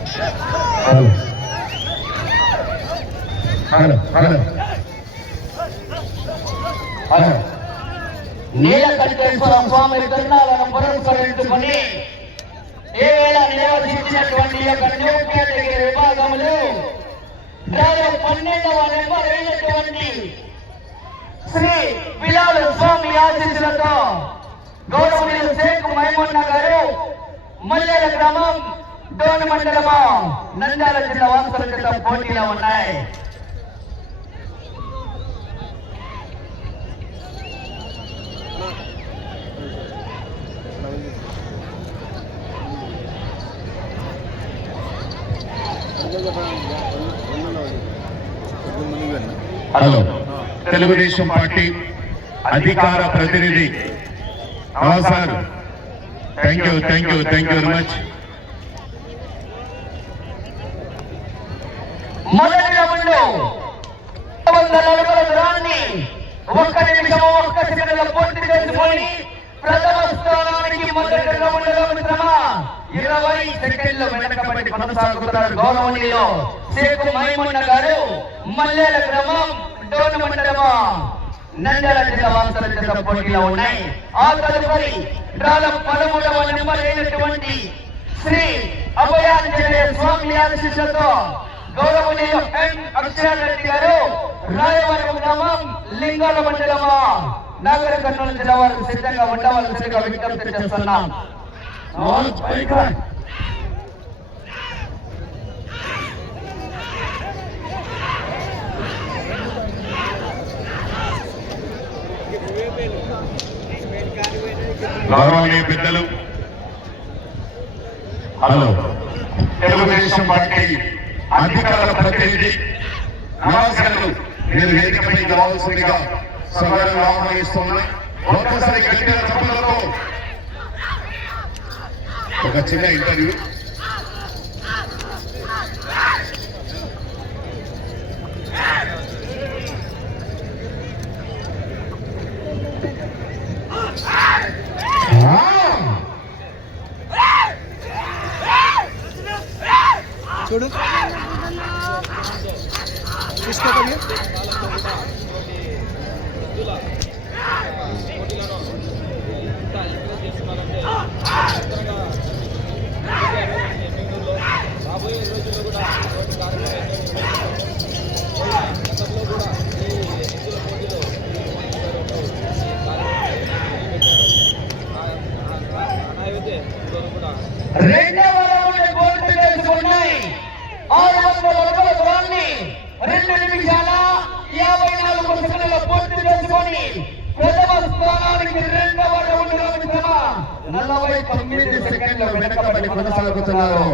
Hello hello hello hello Neelakanteshwara Swamy తిరునాలను పురస్కరించుకొని ఏ వేళ నిర్వహించినటువంటి యొక్క న్యూ కేటగిరీ విభాగములు డ్రైవర్ పన్నెండవ నెంబర్ అయినటువంటి శ్రీ పిలాల స్వామి ఆశీస్సులతో గౌరవనీయులు షేక్ మైమన్న గారు మల్లెల గ్రామం డోన్ మండలము నంద్యాల జిల్లా వాసుల చేత పోటీలో ఉన్నాయి. హలో. తెలుగుదేశం పార్టీ అధికార ప్రతినిధి. Sir thank you thank you thank you very much మొదటి రౌండ్లో వందల అడుగుల దూరాన్ని ఒక్క నిమిషం ఒక్క సెకండ్ల పూర్తి చేసుకొని ప్రథమ స్థానానికి మొదటిగా ఉండడం మిత్రమ? ఇరవై సెకండ్లు వెనకబడి కొనసాగుతున్నారు గౌరవనీయులు శేఖు మైమున్న గారు మల్లెల క్రమం డోన్ మండలము నందల జిల్లా వాసుల జిల్లా పోటీలో ఉన్నాయి. ఆ తదుపరి డ్రాల పదమూడవ నెంబర్ అయినటువంటి శ్రీ అభయాంజనేయ స్వామి ఆశిషతో గౌరవనీయ ఎన్ అక్షరారెడ్డి గారు రాయవరం గ్రామం లింగాల మండలమా నాగర కర్నూలు జిల్లా వారు సిద్ధంగా ఉండవలసిందిగా విజ్ఞప్తి చేస్తున్నాం. గౌరవనీయ పెద్దలు హలో. తెలుగుదేశం పార్టీ అధికార ప్రతినిధి నమస్కారాలు మీరు వేదికపై రావాల్సిందిగా సభలను ఆహ్వానిస్తున్నాయి ఒక్కసారి గట్టిగా చప్పట్లతో ఒక చిన్న ఇంటర్వ్యూ. చూడు. হাসপাতালে నలభై తొమ్మిది సెకండ్ల వెనకబడి కొనసాగుతున్నారు.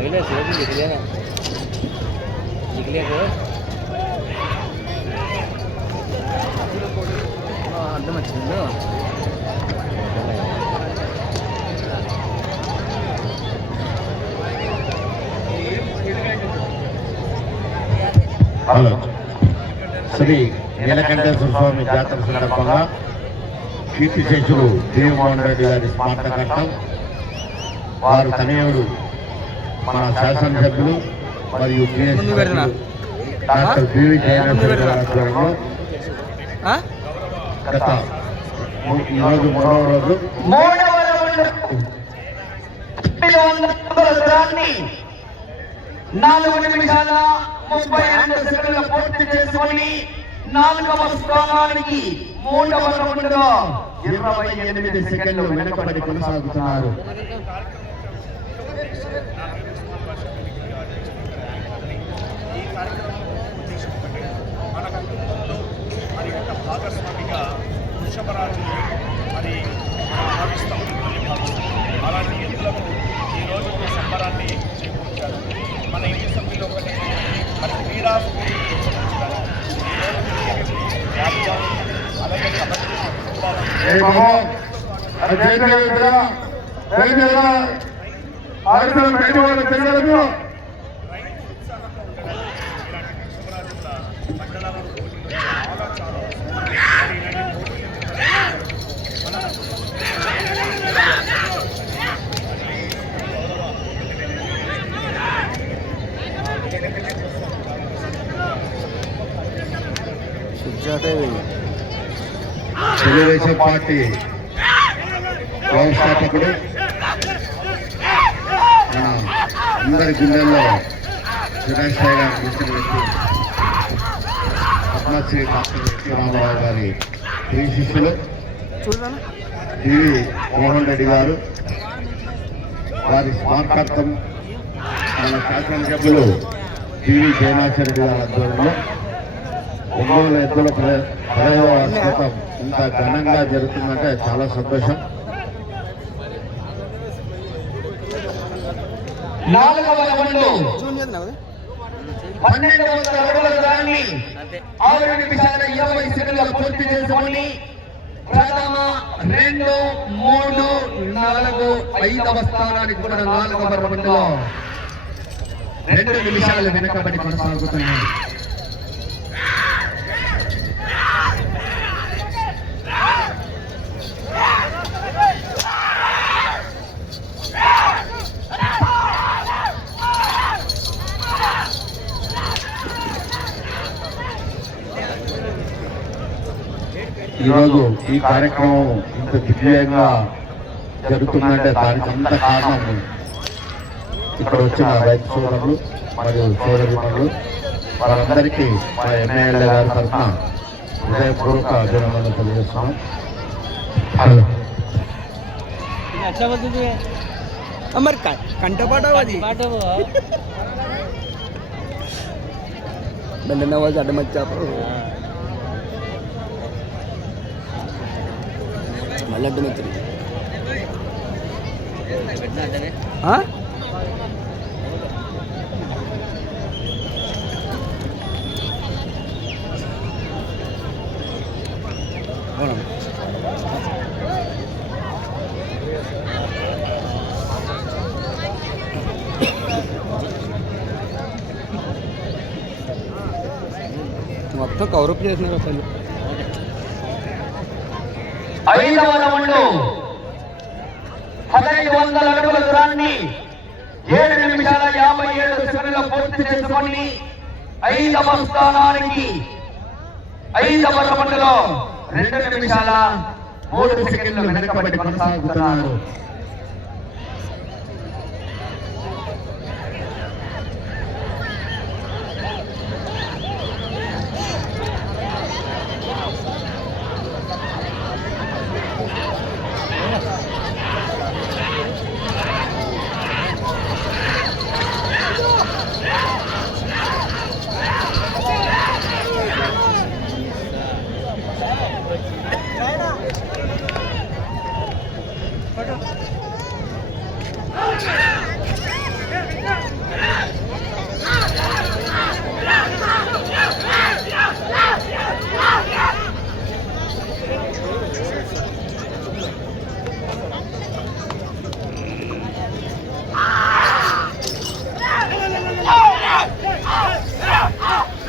తగిలేదు రోజు దిగలేదా దిగలేదు అర్థం వచ్చిందో హలో. శ్రీ నీలకంఠేశ్వర స్వామి జాతర సందర్భంగా కీర్తి శేషులు దేవమోహన్ రెడ్డి గారి స్మారకం వారు తనయుడు మన శాసనసభ్యులు మరియు? Doctor B V? గత ఈరోజు మూడవ రోజు నాలుగు నిమిషాల ముప్పై రెండు సెకండ్ల పూర్తి చేసుకొని నాలుగవ స్థానానికి మూడవ రౌండ్లో ఇరవై ఎనిమిది సెకండ్లు వెనుకబడి కొనసాగుతున్నారు భాగస్వామిగా వృషభరాజుని మరి భావిస్తాం అలాంటి ఎద్దులకు ఈరోజు ఒక సంబరాన్ని చేకూర్చారు మన ఇంటి సభ్యులు ఒకటి మరి క్రీడా స్ఫూర్తి పెంపొందించడం ఈరోజు వ్యాపారం అలాగే కబడ్డీ ఏ బాబా అది దేని కదా దేని కదా ఆడపిల్ల బయట వాళ్ళు తిరగలేదు సుజాతే తెలుగుదేశం పార్టీ వ్యవస్థాపకుడు మన అందరి గుండెల్లో చిరాస్థాయి గారు కూర్చుని వ్యక్తి పద్మశ్రీ డాక్టర్ ఎన్టీ రామారావు గారి ప్రియ శిష్యులు టీవీ మోహన్ రెడ్డి గారు వారి స్మార్కార్థం మన శాసనసభ్యులు టీవీ జయనాథ్ రెడ్డి గారి ఆధ్వర్యంలో ఒంగోలు ఎద్దుల పద- ఇంత ఘనంగా జరుగుతుందంటే చాలా సంతోషం. నాలుగవ రౌండ్. పన్నెండు వందల అడుగుల ఆరు నిమిషాల ఇరవై సెకండ్ల పూర్తి చేసుకొని ప్రథమ రెండు మూడు నాలుగు ఐదవ స్థానానికి కూడా నాలుగవ రౌండ్లో రెండు నిమిషాలు వెనకబడి కొనసాగుతున్నాయి. ఈరోజు ఈ కార్యక్రమం ఇంత దివ్యంగా జరుగుతుందంటే దానికి అంత కారణం ఇక్కడ వచ్చిన రైతు సోదరులు మరియు సోదరులు వారందరికీ మా ఎమ్మెల్యే గారి తరఫున హృదయపూర్వక అభినందనలు తెలియజేస్తున్నాం. హలో. మరి కంటపాట లడ్డు మళ్ళీ మొత్తం కవరప్ చేసినారు అసలు. ఐదవ రౌండ్ పదహైదు వందల అడుగుల దూరాన్ని ఏడు నిమిషాల యాభై ఏడు సెకండ్ల పూర్తి చేసుకొని ఐదవ స్థానానికి ఐదవ రౌండ్లో రెండు నిమిషాల మూడు సెకండ్లు వెనకబడి కొనసాగుతున్నారు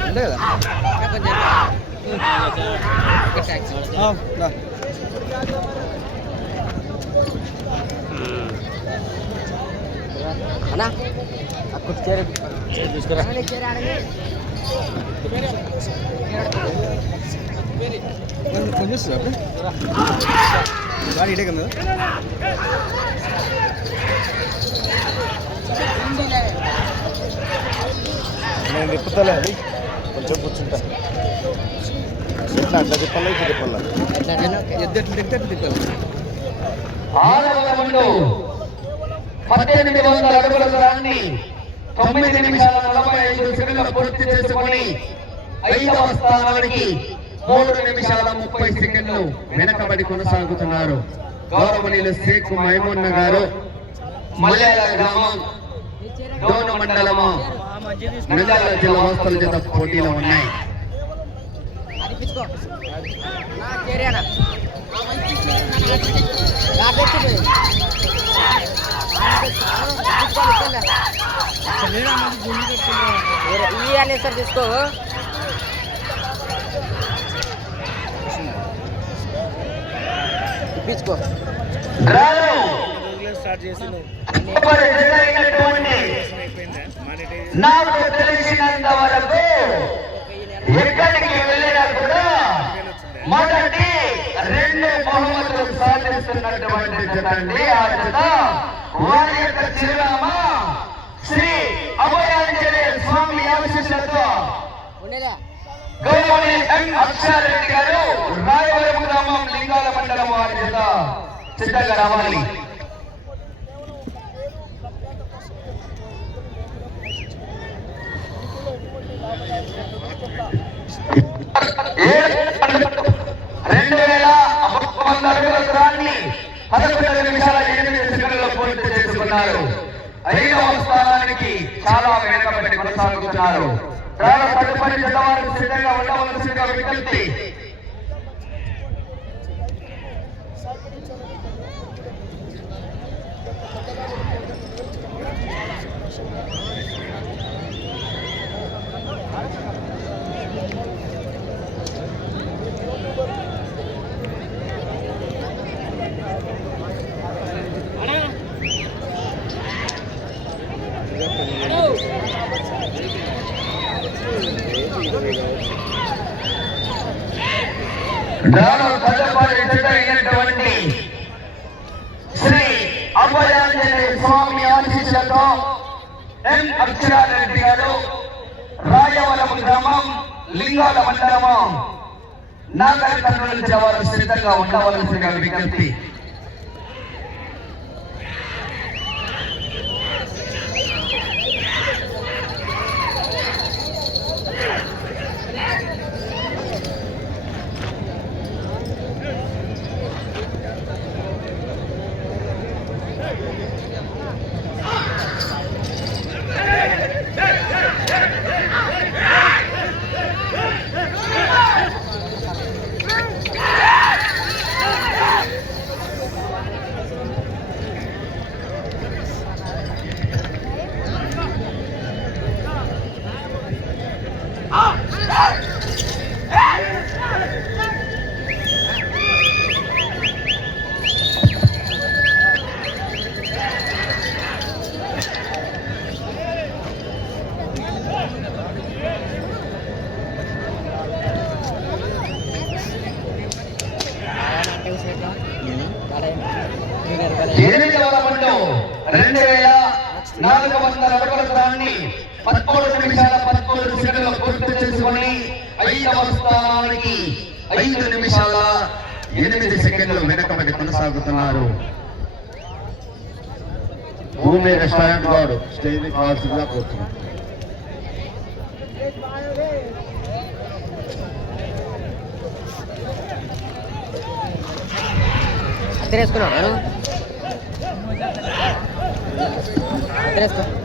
అంతే కదా ఆ, రా. అన్నా అక్కడ చేరు తీసుకురా కొంచెం కొంచెం చూస్తావా అప్పుడు? గాడి ఇటే కదా? నేను తిప్పుతలే. అది కొంచెం కూర్చుంటా. ఎట్లా అట్లా తిప్పాలా ఇట్లా తిప్పాలా? ఎద్దెట్లు తిప్పితే అట్లా తిప్పాలి? ఆరవ రౌండ్ పద్దెనిమిది వందల అడుగుల దూరాన్ని తొమ్మిది నిమిషాల నలభై ఐదు సెకండ్ల పూర్తి చేసుకొని ఐదవ స్థానానికి మూడు నిమిషాల ముప్పై సెకండ్లు వెనకబడి కొనసాగుతున్నారు. గౌరవనీయులు షేక్ మైమున్న గారు మలయాళ గ్రామం డోను మండలము నంద్యాల జిల్లా వాస్తవ జత పోటీలో ఉన్నాయి. ఈ అనేసరి తీసుకో. ఇప్పించుకో. స్టార్ట్ చేసింది. నాకు తెలిసినంత వరకు ఎక్కడికి వెళ్ళినా కూడా మొదటి రెండు బహుమతులు సాధిస్తున్నటువంటి జత అండి ఆ జత వారి యొక్క చిరునామా శ్రీ అభయాంజనేయ స్వామి ఆశీస్సులతో ఉండేదా? గౌరవనీయ ఎం అక్షారెడ్డి గారు రాయవరం గ్రామం లింగాల మండలం వారి చేత సిద్ధంగా రావాలి రెండు వేల వంద అడుగుల దూరాన్ని పదకొండు నిమిషాల ఎనిమిది సెకండ్లలో పూర్తి చేసుకున్నారు ఐదవ స్థానానికి చాలా వెనకబడి కొనసాగుతున్నారు చాలా తదుపరి జతవారు సిద్ధంగా ఉండవలసిందిగా విజ్ఞప్తి. దాని తదుపరి అయినటువంటి శ్రీ అభయాంజనేయ స్వామి ఆశీస్సులతో ఎం అక్షరారెడ్డి గారు రాయవరం గ్రామం లింగాల మండలము నాగరికత నుంచి వారు సిద్ధంగా ఉండవలసిన విజ్ఞప్తి ఎనిమిదవ రౌండ్లో రెండు వేల నాలుగు వందల అడుగుల దాన్ని పదమూడు నిమిషాల పదమూడు సెకండ్లు పూర్తి చేసుకొని ఐదవ స్థానానికి ఐదు నిమిషాల ఎనిమిది సెకండ్లు వెనకబడి కొనసాగుతున్నారు. భూమి రెస్టారెంట్ వాడు స్టేజ్ కావాల్సిందిగా కోరుతున్నాం అద్దరేసుకున్నాను Fresco.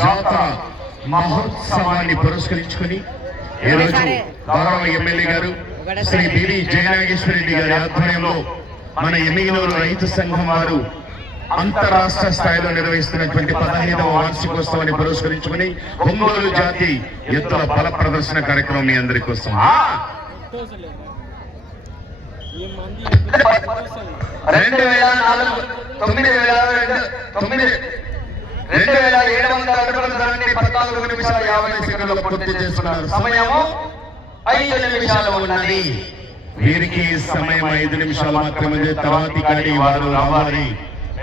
జాతర మహోత్సవాన్ని పురస్కరించుకుని ఈ రోజు గౌరవ ఎమ్మెల్యే గారు శ్రీ బివి జయనాగేశ్వరరెడ్డి గారి ఆధ్వర్యంలో మన ఎమ్మిగినూరు రైతు సంఘం వారు అంతరాష్ట్ర స్థాయిలో నిర్వహిస్తున్నటువంటి పదహైదవ వార్షికోత్సవాన్ని పురస్కరించుకుని ఒంగోలు జాతి ఎత్తుల బల ప్రదర్శన కార్యక్రమం మీ అందరి కోసం! రెండు వేల నాలుగు తొమ్మిది వేల రెండు తొమ్మిది రెండు వేల ఏడు వందల అడుగుల పడి పద్నాలుగు నిమిషాల యాభై సెకండ్లు పూర్తి చేసుకున్నారు. సమయము ఐదు నిమిషాలు ఉన్నది. వీరికి సమయం ఐదు నిమిషాలు మాత్రమే ఉంది. తర్వాతి కాడి వారు రావాలి.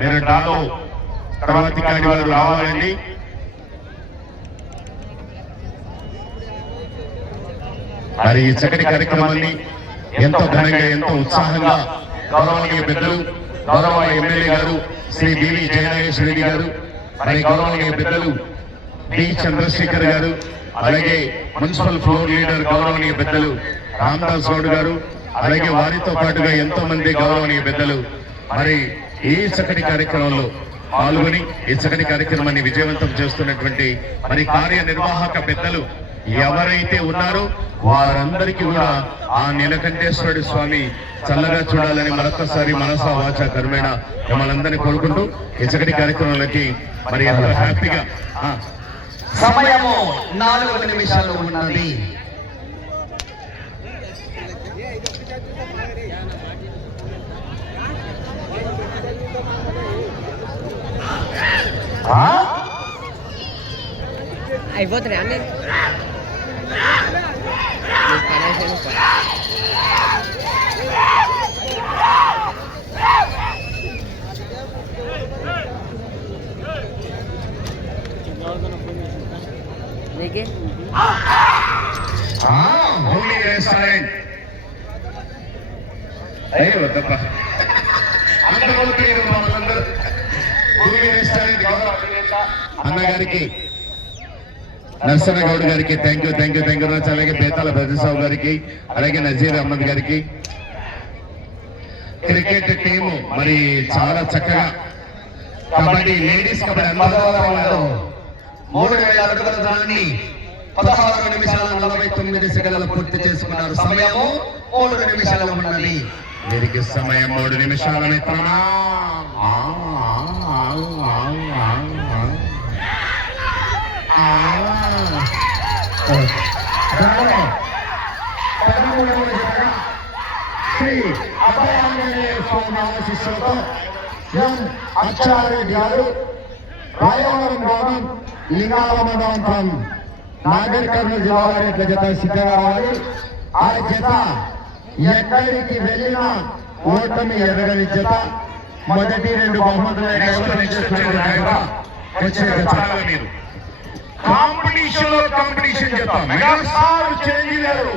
నేను డాలో తర్వాతి కాడి వారు రావాలండి. మరి ఈ చక్కటి కార్యక్రమాన్ని ఎంతో ఘనంగా ఎంతో ఉత్సాహంగా గౌరవనీయ పెద్దలు గౌరవ ఎమ్మెల్యే గారు శ్రీ బివి జయనాగేశ్వర రెడ్డి గారు మరి గౌరవనీయ పెద్దలు డి చంద్రశేఖర్ గారు అలాగే మున్సిపల్ ఫ్లోర్ లీడర్ గౌరవనీయ పెద్దలు రామదాస్ గౌడ్ గారు అలాగే వారితో పాటుగా ఎంతో మంది గౌరవనీయ పెద్దలు మరి ఈ చక్కటి కార్యక్రమంలో పాల్గొని ఈ చక్కటి కార్యక్రమాన్ని విజయవంతం చేస్తున్నటువంటి మరి కార్యనిర్వాహక పెద్దలు ఎవరైతే ఉన్నారో వారందరికీ కూడా ఆ నీలకంఠేశ్వరుడి స్వామి చల్లగా చూడాలని మరొకసారి మనసా వాచ కరుమైన మిమ్మల్ని కోరుకుంటూ ఈ చక్కటి కార్యక్రమాలకి మరి ఎంతో హ్యాపీగా ఆ, సమయము నాలుగు నిమిషాలు ఉన్నది. ఆ? అయిపోతున్నాయి అన్నీ నీకే ఆ, హోలీ రెస్టారెంట్ అయ్యే వద్దప్ప అందరూ ఓడిపోయారు మమ్మల్ందరూ హోలీ రెస్టారెంట్ గౌరవ అధినేత అన్నగారికి నర్సన గౌడ్ గారికి thank you thank you thank you much అలాగే బేతాల ప్రతిసాబు గారికి అలాగే నజీర్ అహ్మద్ గారికి క్రికెట్ టీము మరి చాలా చక్కగా. కబడ్డీ లేడీస్ కబడ్డీ అందరూ మూడు వేల అడుగుల దాన్ని పదహారు నిమిషాల నలభై తొమ్మిది సెకండ్లు పూర్తి చేసుకున్నారు. సమయము మూడు నిమిషాలు ఉన్నది. వీరికి సమయం మూడు నిమిషాల మిత్రమా? శ్రీ అభయాంజనేయ స్వామి ఆశీస్సులతో ఎం. అచ్చారెడ్డి గారు రాయవరం గ్రామం లింగాలమ ప్రాంతం నాగర్ కర్నూలు జిల్లా యొక్క జత సిద్ధంగా రావాలి ఆ జత ఎక్కడికి వెళ్ళినా ఓటమి ఎరగని జత. మొదటి రెండు బహుమతులు కాంపిటీషన్లో కాంపిటీషన్ గారు